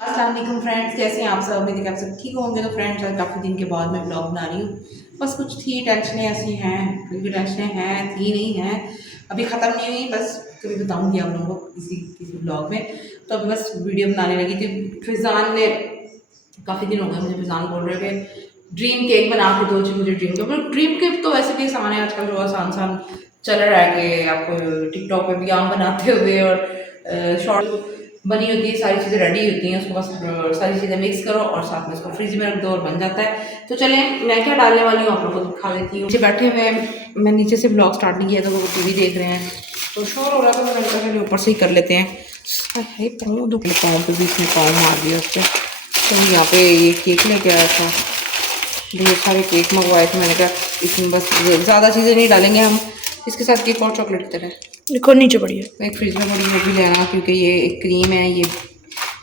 अस्सलाम वालेकुम फ्रेंड्स, कैसे हैं आप सब। उम्मीद है कि आप सब ठीक होंगे। तो फ्रेंड्स, आज काफ़ी दिन के बाद मैं ब्लॉग बना रही हूँ। बस कुछ थी टेंशनें ऐसी हैं, कभी भी टेंशनें हैं, थी नहीं हैं, अभी ख़त्म नहीं हुई। बस कभी बताऊँगी आप लोगों को किसी किसी ब्लॉग में। तो अभी बस वीडियो बनाने लगी थी। फिजान ने काफ़ी दिन हो गए मुझे, फिजान बोल रहे थे ड्रीम केक बना के दो जी मुझे। ड्रीम केक तो वैसे भी आसान है आजकल, जो आसान आसान चल रहा है कि आप टिकटॉक पे भी आम बनाते हुए और शॉर्ट बनी होती है, सारी चीज़ें रेडी होती हैं, उसको बस सारी चीज़ें मिक्स करो और साथ में उसको फ्रिज में रख दो और बन जाता है। तो चलें, मैं क्या डालने वाली हूँ आप लोगों को दिखा देती हूँ। नीचे बैठे हुए हैं, मैं नीचे से ब्लॉग स्टार्ट नहीं किया, तो वो टीवी देख रहे हैं तो शोर हो रहा था। मैंने कहा ऊपर से ही कर लेते हैं। पाँव दुख पाँव पे भी इसने पाँव मार दिया उससे। तो यहाँ पे ये केक लेके आया था, ढेर सारे केक मंगवाए थे। मैंने कहा इसमें बस ज़्यादा चीज़ें नहीं डालेंगे हम, इसके साथ केक और चॉकलेट की तरह देखो नीचे पड़ी है। एक फ्रिज में पड़ी वो भी लेना, क्योंकि ये एक क्रीम है, ये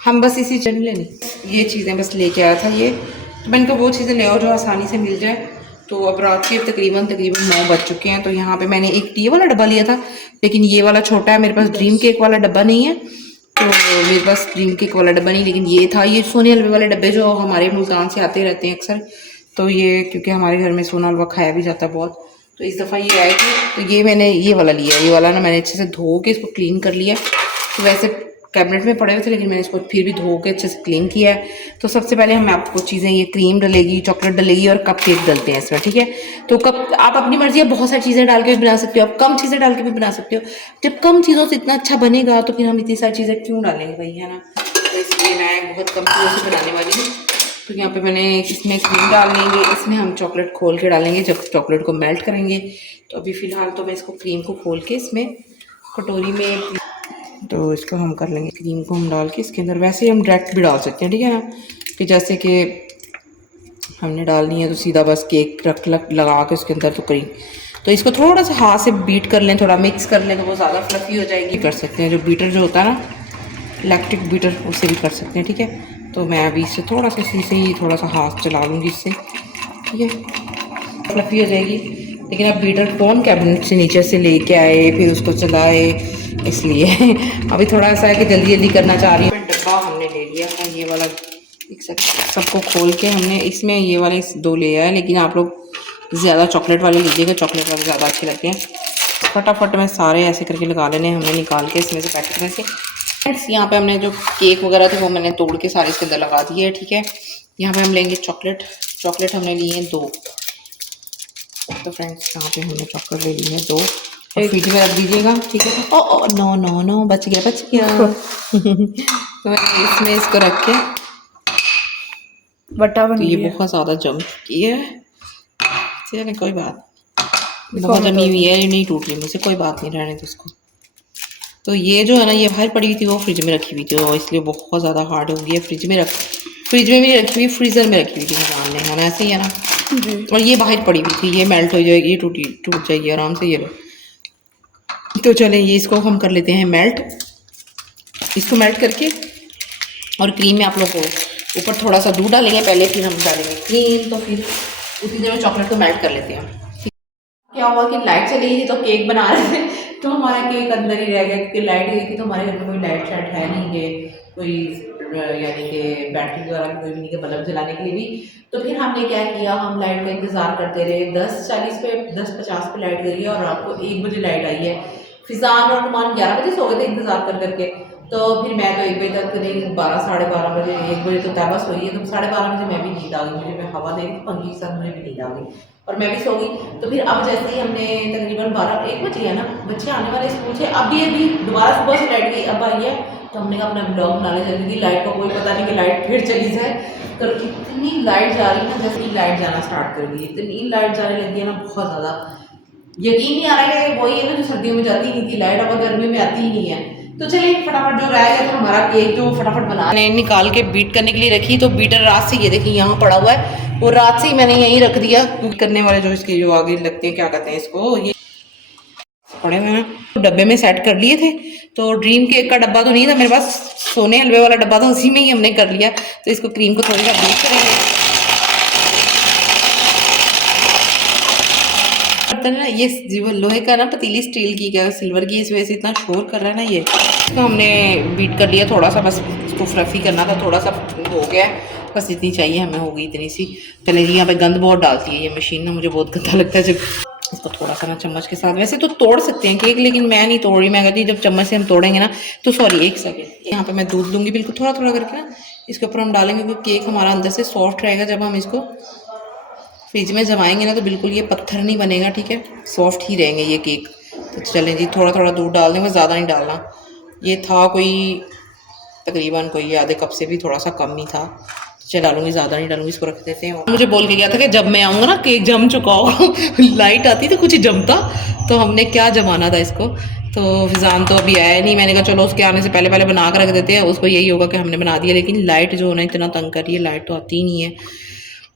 हम बस इसी चल लेनी, ये चीज़ें बस लेके आया था ये। तो मैंने कहा वो चीज़ें ले आओ जो आसानी से मिल जाए। तो अब रात के तकरीबन 9 बज चुके हैं। तो यहाँ पे मैंने एक टी वाला डब्बा लिया था, लेकिन ये वाला छोटा है, मेरे पास ड्रीम केक वाला डब्बा नहीं है। तो मेरे पास ड्रीम केक वाला डब्बा नहीं, लेकिन ये था, ये सोने हलवे वाले डब्बे जो हमारे मुल्तान से आते रहते हैं अक्सर। तो ये क्योंकि हमारे घर में सोना हलवा खाया भी जाता है बहुत, तो इस दफ़ा ये आए थे तो ये मैंने ये वाला लिया। ये वाला ना मैंने अच्छे से धो के इसको क्लीन कर लिया। तो वैसे कैबिनेट में पड़े हुए थे, लेकिन मैंने इसको फिर भी धो के अच्छे से क्लीन किया है। तो सबसे पहले हम आपको चीज़ें, ये क्रीम डलेगी, चॉकलेट डलेगी और कप केक डलते हैं इसमें, ठीक है। तो कप आप अपनी मर्जी है, बहुत सारी चीज़ें डाल के भी बना सकते हो, आप कम चीज़ें डाल के भी बना सकते हो। जब कम चीज़ों से इतना अच्छा बनेगा तो फिर हम इतनी सारी चीज़ें क्यों डालेंगे भाई, है ना। तो इसलिए मैं बहुत कम चीज़ों से बनाने वाली हूँ। तो यहाँ पे मैंने इसमें क्रीम डाल लेंगे, इसमें हम चॉकलेट खोल के डालेंगे जब चॉकलेट को मेल्ट करेंगे। तो अभी फ़िलहाल तो मैं इसको क्रीम को खोल के इसमें कटोरी में, तो इसको हम कर लेंगे, क्रीम को हम डाल के इसके अंदर। वैसे ही हम डायरेक्ट भी डाल सकते हैं, ठीक है ना, कि जैसे कि हमने डालनी है तो सीधा बस केक लगा के उसके अंदर तो क्रीम। तो इसको थोड़ा सा हाथ से बीट कर लें, थोड़ा मिक्स कर लें, तो वो ज़्यादा फ्लफी हो जाएगी। कर सकते हैं जो बीटर जो होता है ना, इलेक्ट्रिक बीटर, उससे भी कर सकते हैं, ठीक है। तो मैं अभी इससे थोड़ा सा इसी से ही थोड़ा सा हाथ चला लूँगी इससे, ठीक है, फ्लफी हो जाएगी। लेकिन अब बीटर कौन कैबिनेट से नीचे से लेके आए फिर उसको चलाए, इसलिए अभी थोड़ा सा है कि जल्दी जल्दी करना चाह रही हूँ। डब्बा हमने ले लिया था ये वाला, सबको खोल के हमने इसमें ये वाले 2 ले आए, लेकिन आप लोग ज़्यादा चॉकलेट वाले लीजिएगा, चॉकलेट वाले ज़्यादा अच्छे लगते हैं। फटाफट में सारे ऐसे करके लगा लेने हमने, निकाल के इसमें से पैकेट में से। फ्रेंड्स, यहाँ पे हमने जो केक वगैरह थे वो मैंने तोड़ के सारे इसके अंदर लगा दिए है, ठीक है। यहाँ पे हम लेंगे चॉकलेट। चॉकलेट हमने लिए हैं 2। तो फ्रेंड्स, यहाँ पे हमने चॉकलेट ले ली है 2 और फ्रिज में रख दीजिएगा, ठीक है। ओ नो नो नो, बच गया बच गया। तो मैंने इसमें इसको रख के बट्टा बन तो ये गया। बहुत ज़्यादा जम चुकी है। चलिए कोई बात, बहुत जमी हुई है, ये नहीं टूट रही मुझसे, कोई बात नहीं, रहने दो उसको। तो ये जो है ना, ये बाहर पड़ी हुई थी, वो फ्रिज में रखी हुई थी, और इसलिए बहुत ज़्यादा हार्ड हो गई है। फ्रिज में भी रखी हुई, फ्रीज़र में रखी हुई थी भगवान ने, है ना, ऐसे ही है ना जी। और ये बाहर पड़ी हुई थी, ये मेल्ट हो जाएगी, ये टूट जाएगी आराम से, ये लो। तो चलें, ये इसको हम कर लेते हैं मेल्ट। इसको मेल्ट करके और क्रीम में आप लोग को ऊपर थोड़ा सा दूध डालेंगे पहले, फिर हम डालेंगे क्रीम। तो फिर उसी देर में चॉकलेट को मेल्ट कर लेते हैं। क्या हुआ कि लाइट चली गई थी, तो केक बना रहे थे, तो हमारा केक अंदर ही रह गया, क्योंकि लाइट गई थी। तो हमारे घर में कोई लाइट शाइट है नहीं कि कोई, यानी कि बैटरी वगैरह कोई भी नहीं कि बल्ब जलाने के लिए भी। तो फिर हमने क्या किया, हम लाइट का इंतज़ार करते रहे। 10:40 पे, 10:50 पे लाइट गई है और रात को 1 बजे लाइट आई है। फिजान और नुमान 11 बजे सो गए थे इंतज़ार कर करके। तो फिर मैं तो 1 बजे तक नहीं, 12, साढ़े 12 बजे, 1 बजे तो तय बस हुई है। तो 12:30 बजे मैं भी नींद आ गई, मुझे मैं हवा दे रही पंखी के साथ, मुझे भी नींद आ गई और मैं भी सो गई। तो फिर अब जैसे ही हमने तकरीबन 12-1 बजे है ना, बच्चे आने वाले स्कूल से, अब ये भी दोबारा सुबह से लाइट गई, अब आई है। तो हमने कहा अपना ब्लॉग बनाने चली थी, लाइट का कोई पता नहीं कि लाइट फिर चली जाए। तो इतनी लाइट जा रही है ना, जैसे ही लाइट जाना स्टार्ट कर दी, इतनी लाइट जाने लगी है ना, बहुत ज़्यादा। यकीन नहीं आ रहा है कि वही है ना जो सर्दियों में जाती नहीं थी लाइट, अब गर्मियों में आती ही नहीं है। तो चलिए फटाफट जो रह गया था हमारा केक, जो फटाफट बना मैंने निकाल के बीट करने के लिए रखी। तो बीटर रात से, ये देखिए यहाँ पड़ा हुआ है, वो रात से ही मैंने यहीं रख दिया। करने वाले जो इसके जो आगे लगते हैं, क्या कहते हैं इसको, ये पड़े हुए हैं, तो डब्बे में सेट कर लिए थे। तो ड्रीम केक का डब्बा तो नहीं था मेरे पास, सोने हलवे वाला डब्बा था, उसी में ही हमने कर लिया। तो इसको क्रीम को थोड़ी सा बीट करेंगे। बर्तन है ना ये, लोहे का ना, पतीली स्टील की, क्या सिल्वर की, इस वजह से इतना शोर कर रहा है ना ये। इसको हमने बीट कर लिया थोड़ा सा, बस इसको फ्लफी करना था, थोड़ा सा हो गया, बस इतनी चाहिए हमें, होगी इतनी सी। चले जी, यहाँ पे गंद बहुत डालती है ये मशीन ना, मुझे बहुत गंदा लगता है जब इसको थोड़ा सा ना चम्मच के साथ, वैसे तो तोड़ सकते हैं केक, लेकिन मैं नहीं तोड़ रही, मैं कहती जब चम्मच से हम तोड़ेंगे ना तो सॉरी एक सेकेंड, यहाँ पे मैं दूध लूँगी बिल्कुल थोड़ा थोड़ा करके ना, इसके ऊपर हम डालेंगे क्योंकि केक हमारा अंदर से सॉफ्ट रहेगा। जब हम इसको फ्रिज में जमाएंगे ना तो बिल्कुल ये पत्थर नहीं बनेगा, ठीक है, सॉफ्ट ही रहेंगे ये केक। तो चलें जी, थोड़ा थोड़ा दूध डाल दें, बस ज़्यादा नहीं डालना। ये था कोई तकरीबन कोई आधे कप से भी थोड़ा सा कम ही था, चल डालूंगी, ज़्यादा नहीं डालूंगी, इसको रख देते हैं। मुझे बोल के गया था कि जब मैं आऊँगा ना केक जम चुका हो लाइट आती तो कुछ जमता, तो हमने क्या जमाना था इसको। तो फिजान तो अभी आया नहीं, मैंने कहा चलो उसके आने से पहले पहले बना कर रख देते हैं, उसको यही होगा कि हमने बना दिया। लेकिन लाइट जो है ना इतना तंग कर रही है, लाइट तो आती ही नहीं है।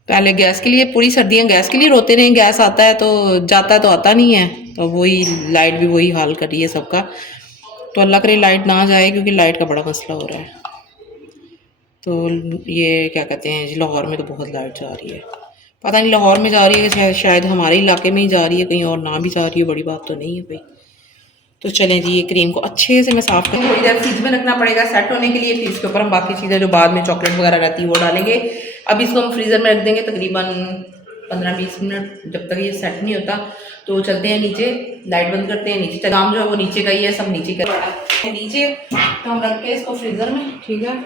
पहले गैस के लिए पूरी सर्दियाँ गैस के लिए रोते रहे, गैस आता है तो जाता है तो आता नहीं है, तो वही लाइट भी वही हाल कर रही है सबका। तो अल्लाह करे लाइट ना जाए, क्योंकि लाइट का बड़ा मसला हो रहा है। तो ये क्या कहते हैं जी, लाहौर में तो बहुत लाइट जा रही है, पता नहीं लाहौर में जा रही है कि शायद हमारे इलाके में ही जा रही है, कहीं और ना भी जा रही है, बड़ी बात तो नहीं है भाई। तो चलें जी, ये क्रीम को अच्छे से मैं साफ़ करूँ, थोड़ी देर फ्रिज में रखना पड़ेगा सेट होने के लिए, फिर इसके ऊपर हम बाकी चीज़ें जो बाद में चॉकलेट वगैरह रहती है वो डालेंगे। अब इसको हम फ्रीज़र में रख देंगे तकरीबन 15-20 मिनट, जब तक ये सेट नहीं होता। तो चलते हैं नीचे, लाइट बंद करते हैं, नीचे काम जो है वो नीचे का ही है, सब नीचे का नीचे। तो हम रख के इसको फ्रीज़र में, ठीक है,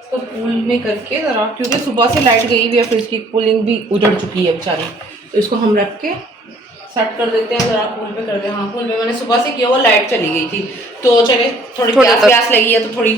इसको कूल में करके ज़रा, क्योंकि सुबह से लाइट गई हुई है, फ्रिज की कूलिंग भी उजड़ चुकी है बेचारी, तो इसको हम रख के सेट कर देते हैं, ज़रा कूल पे कर दे। हाँ, कूल पे मैंने सुबह से किया, वो लाइट चली गई थी, तो चले थोड़ी प्यास लगी है तो थोड़ी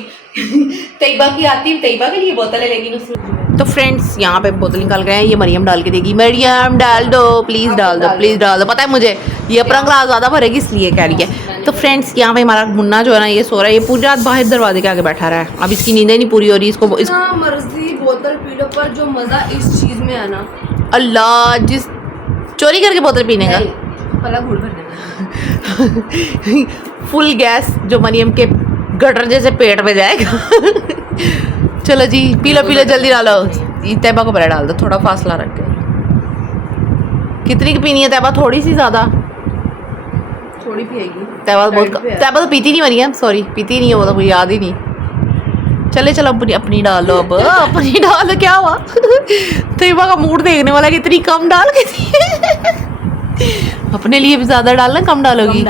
तैयबा की आती है, तैयबा के लिए बोतल है, लेकिन उसमें तो फ्रेंड्स यहाँ पे बोतल निकाल गए हैं, ये मरियम डाल के देगी, मरियम डाल दो प्लीज़, डाल दो प्लीज़ डाल दो, पता है मुझे ये अपना ग्लास ज़्यादा भरेगी इसलिए कह रही है। तो फ्रेंड्स यहाँ पे हमारा मुन्ना जो है ना ये सो रहा है, ये पूरी रात बाहर दरवाजे के आगे बैठा रहा है, अब इसकी नींदें नहीं पूरी हो रही, इसको मर्जी बोतल पी लो, पर जो मज़ा इस चीज़ में आना, अल्लाह, जिस चोरी करके बोतल पीने का फुल गैस जो मरियम के गटर जैसे पेट में जाएगा चलो जी, पी लो जल्दी डालो, तैयबा को पहले डाल दो, थोड़ा फासला रख के। कितनी की पीनी है तैयबा? थोड़ी सी, ज़्यादा थोड़ी पिएगी तैयबा तो पीती नहीं मरियम, सॉरी पीती नहीं है वो, तो मुझे याद ही नहीं। चलो अपनी डालो, अब अपनी डालो, क्या हुआ तैयबा का मूड देखने वाला, कितनी कम डाल के अपने लिए भी ज़्यादा डालना, कम डालोगी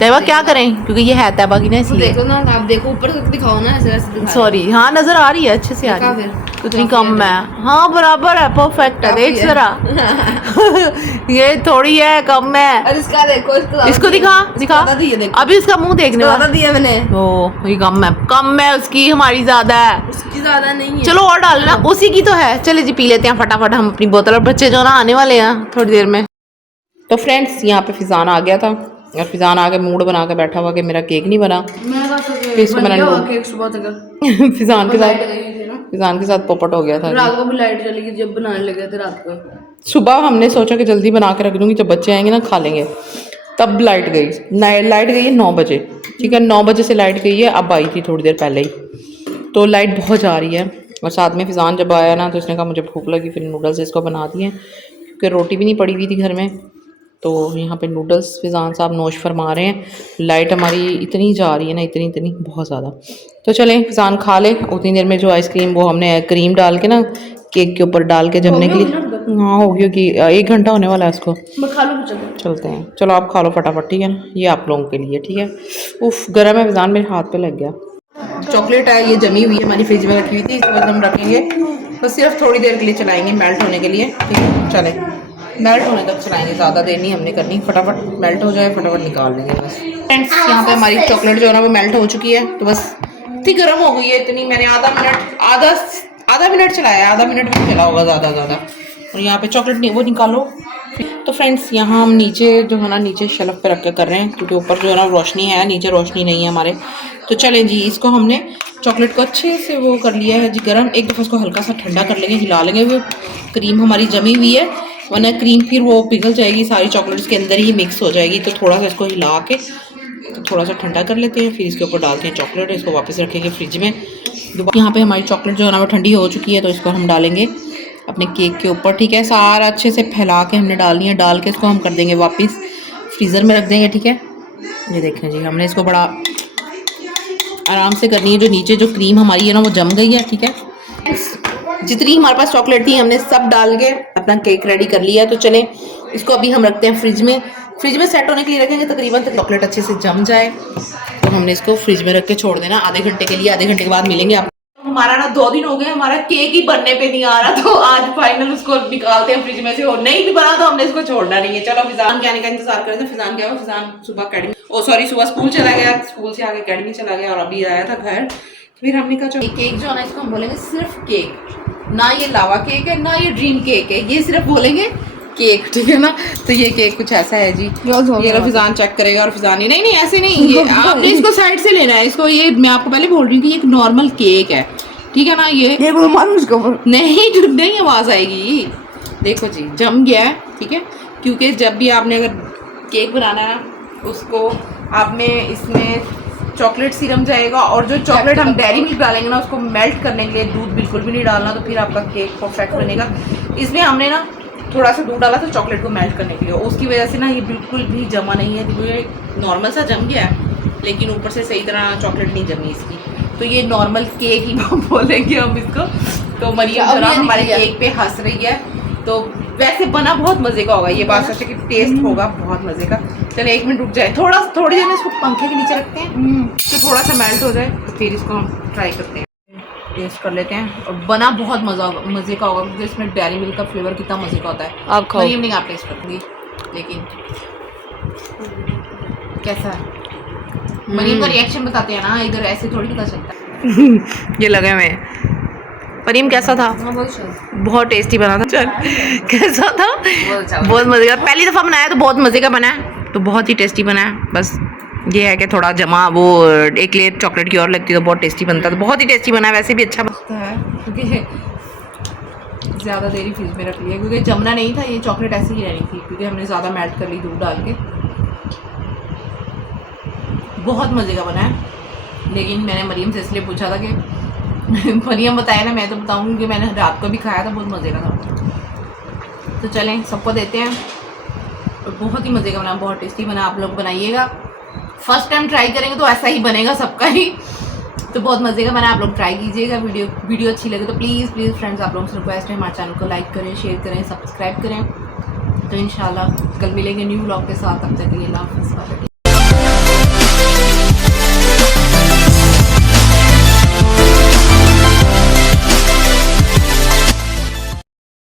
तैयबा, क्या करें क्योंकि ये है तैयबा की ना, इसलिए देखो ना, आप देखो ऊपर से दिखाओ ना, ऐसे सॉरी, हाँ नजर आ रही है, अच्छे से आ रही है, कितनी कम है, हाँ बराबर है, परफेक्ट है, देख जरा ये थोड़ी है, कम है। और इसका देखो, इसको दिखा अभी इसका मुंह देखने वाला दिया मैंने, ओ ये कम है उसकी, हमारी ज्यादा है, उसकी ज्यादा नहीं है। चलो और डालना, उसी की तो है। चले जी पी लेते हैं फटाफट हम अपनी बोतल, और बच्चे जो ना आने वाले हैं थोड़ी देर में। तो फ्रेंड्स यहाँ पे फिजान आ गया था, और फिजान आके मूड बना के बैठा हुआ कि मेरा केक नहीं बना, फिजान के साथ पोपट हो गया था। रात को भी लाइट चली गई जब बनाने लगे थे, रात को सुबह हमने सोचा कि जल्दी बना के रख दूंगी, जब बच्चे आएंगे ना खा लेंगे, तब लाइट गई है 9 बजे, ठीक है, 9 बजे से लाइट गई है, अब आई थी थोड़ी देर पहले ही, तो लाइट बहुत जा रही है। और साथ में फिजान जब आया ना तो उसने कहा मुझे भूख लगी, फिर नूडल्स इसको बना दिए, क्योंकि रोटी भी नहीं पड़ी हुई थी घर में, तो यहाँ पे नूडल्स फिजान साहब नोश फरमा रहे हैं। लाइट हमारी इतनी जा रही है ना, इतनी बहुत ज़्यादा। तो चलें फिजान खा ले, उतनी देर में जो आइसक्रीम वो हमने क्रीम डाल के ना केक के ऊपर डाल के जमने के लिए, हाँ हो गया कि 1 घंटा होने वाला है उसको, मैं खा लूँ, चलते हैं। चलो आप खा लो फटाफट, ठीक है ना, ये आप लोगों के लिए, ठीक है। उफ गर्म है, फिजान मेरे हाथ पे लग गया। चॉकलेट है, ये जमी हुई है, हमारी फ्रिज में रखी हुई थी, इसके बाद हम रखेंगे तो सिर्फ थोड़ी देर के लिए चलाएंगे, मेल्ट होने के लिए, ठीक है। चले मेल्ट होने तक चलाएंगे, ज़्यादा देर नहीं हमने करनी, फटाफट मेल्ट हो जाए, फटाफट निकाल लेंगे बस। फ्रेंड्स यहाँ पे हमारी चॉकलेट जो है ना वो मेल्ट हो चुकी है, तो बस इतनी गर्म हो गई है, इतनी, मैंने आधा मिनट चलाया, आधा मिनट भी चला होगा ज़्यादा। और यहाँ पे चॉकलेट नहीं वो निकालो। तो फ्रेंड्स यहाँ हम नीचे जो है ना, नीचे शेल्फ पे रख के कर रहे हैं, क्योंकि ऊपर जो है ना रोशनी है, नीचे रोशनी नहीं है हमारे। तो चलें जी, इसको हमने चॉकलेट को अच्छे से वो कर लिया है जी गर्म, एक दफ़ा इसको हल्का सा ठंडा कर लेंगे, हिला लेंगे, वो क्रीम हमारी जमी हुई है, वरना क्रीम फिर वो पिघल जाएगी, सारी चॉकलेट्स के अंदर ही मिक्स हो जाएगी। तो थोड़ा सा इसको हिला के तो थोड़ा सा ठंडा कर लेते हैं, फिर इसके ऊपर डालते हैं चॉकलेट, इसको वापस रखेंगे फ्रिज में। यहाँ पे हमारी चॉकलेट जो है ना वो ठंडी हो चुकी है, तो इसको हम डालेंगे अपने केक के ऊपर, ठीक है। सारा अच्छे से फैला के हमने डालनी है, डाल के इसको हम कर देंगे वापस फ्रीज़र में रख देंगे, ठीक है। ये देखें जी, हमने इसको बड़ा आराम से करनी है। जो नीचे जो क्रीम हमारी है ना वो जम गई है, ठीक है। जितनी हमारे पास चॉकलेट थी हमने सब डाल के अपना केक रेडी कर लिया है। तो चलें इसको अभी हम रखते हैं फ्रिज में। फ्रिज में सेट होने के लिए रखेंगे तकरीबन तक चॉकलेट अच्छे से जम जाए। तो हमने इसको फ्रिज में रख के छोड़ देना आधे घंटे के लिए। आधे घंटे के बाद मिलेंगे आप। हमारा ना 2 दिन हो गए, हमारा केक ही बनने पे नहीं आ रहा, तो आज फाइनल उसको निकालते हैं फ्रिज में से। और नहीं भी बना तो हमने इसको छोड़ना नहीं है। चलो फिजान के आने का इंतजार करते हैं। फिजान क्या हुआ, फिजान सुबह अकेडमी सुबह स्कूल चला गया, स्कूल से आके अकेडमी चला गया और अभी आया था घर। फिर हमने कहा चलो केक जो है ना इसको हम बोलेंगे सिर्फ केक, ना ये लावा केक है ना ये ड्रीम केक है, ये सिर्फ बोलेंगे केक, ठीक है ना। तो ये केक कुछ ऐसा है जी। ये लो फिजान चेक करेगा और फिजान नहीं ऐसे नहीं, ये आपने इसको साइड से लेना है इसको। ये मैं आपको पहले बोल रही हूँ कि ये एक नॉर्मल केक है, ठीक है ना। ये नहीं आवाज आएगी। देखो जी जम गया है, ठीक है। क्योंकि जब भी आपने अगर केक बनाना है ना उसको आप में इसमें चॉकलेट सिरम जाएगा और जो चॉकलेट हम डेयरी मिल्क डालेंगे ना उसको मेल्ट करने के लिए दूध बिल्कुल भी नहीं डालना, तो फिर आपका केक परफेक्ट बनेगा। इसमें हमने ना थोड़ा सा दूध डाला था चॉकलेट को मेल्ट करने के लिए, उसकी वजह से ना ये बिल्कुल भी जमा नहीं है। ये नॉर्मल सा जम गया है लेकिन ऊपर से सही तरह चॉकलेट नहीं जमी इसकी, तो ये नॉर्मल केक ही बोलेंगे हम इसको। तो मरियम जरा हमारे केक पे हंस रही है। तो वैसे बना बहुत मजे का होगा, ये बात सच है कि टेस्ट होगा बहुत मजे का। चलो 1 मिनट रुक जाए, थोड़ी देर में इसको पंखे के नीचे रखते हैं तो थोड़ा सा मेल्ट हो जाए, तो फिर इसको हम ट्राई करते हैं, टेस्ट कर लेते हैं। और बना बहुत मजे का होगा क्योंकि इसमें डेयरी मिल्क का फ्लेवर कितना मजे का होता है। आप खाओ, नहीं आप टेस्ट करूँगी लेकिन कैसा है मरीम का रिएक्शन बताते हैं ना, इधर ऐसे थोड़ी पता चलता है। ये लगे हुए मरीम कैसा था? बहुत टेस्टी बना था। चल कैसा था? बहुत मजे का, पहली दफ़ा बनाया तो बहुत मजे का बना है, तो बहुत ही टेस्टी बना है। बस ये है कि थोड़ा जमा वो एक लेयर चॉकलेट की और लगती तो बहुत टेस्टी बनता, तो बहुत ही टेस्टी बना है। वैसे भी अच्छा बनता है क्योंकि ज़्यादा देरी फ्रिज में रख लिया क्योंकि जमना नहीं था, ये चॉकलेट ऐसी ही रहनी थी क्योंकि हमने ज़्यादा मेल्ट कर ली दूध डाल के। बहुत मज़े का बना है लेकिन मैंने मरियम से इसलिए पूछा था कि मरियम बताया ना, मैं तो बताऊँगी कि मैंने रात को भी खाया था, बहुत मज़े का था। तो चलें सबको देते हैं। और बहुत ही मज़े का बना, बहुत टेस्टी बना। आप लोग बनाइएगा, फर्स्ट टाइम ट्राई करेंगे तो ऐसा ही बनेगा सबका ही, तो बहुत मज़े का बना। आप लोग ट्राई कीजिएगा। वीडियो अच्छी लगे तो प्लीज़ फ्रेंड्स आप लोगों से रिक्वेस्ट है हमारे चैनल को लाइक करें, शेयर करें, सब्सक्राइब करें। तो इंशाल्लाह कल मिलेंगे न्यू व्लॉग के साथ। तब तक के लिए अल्लाह हाफ़िज़।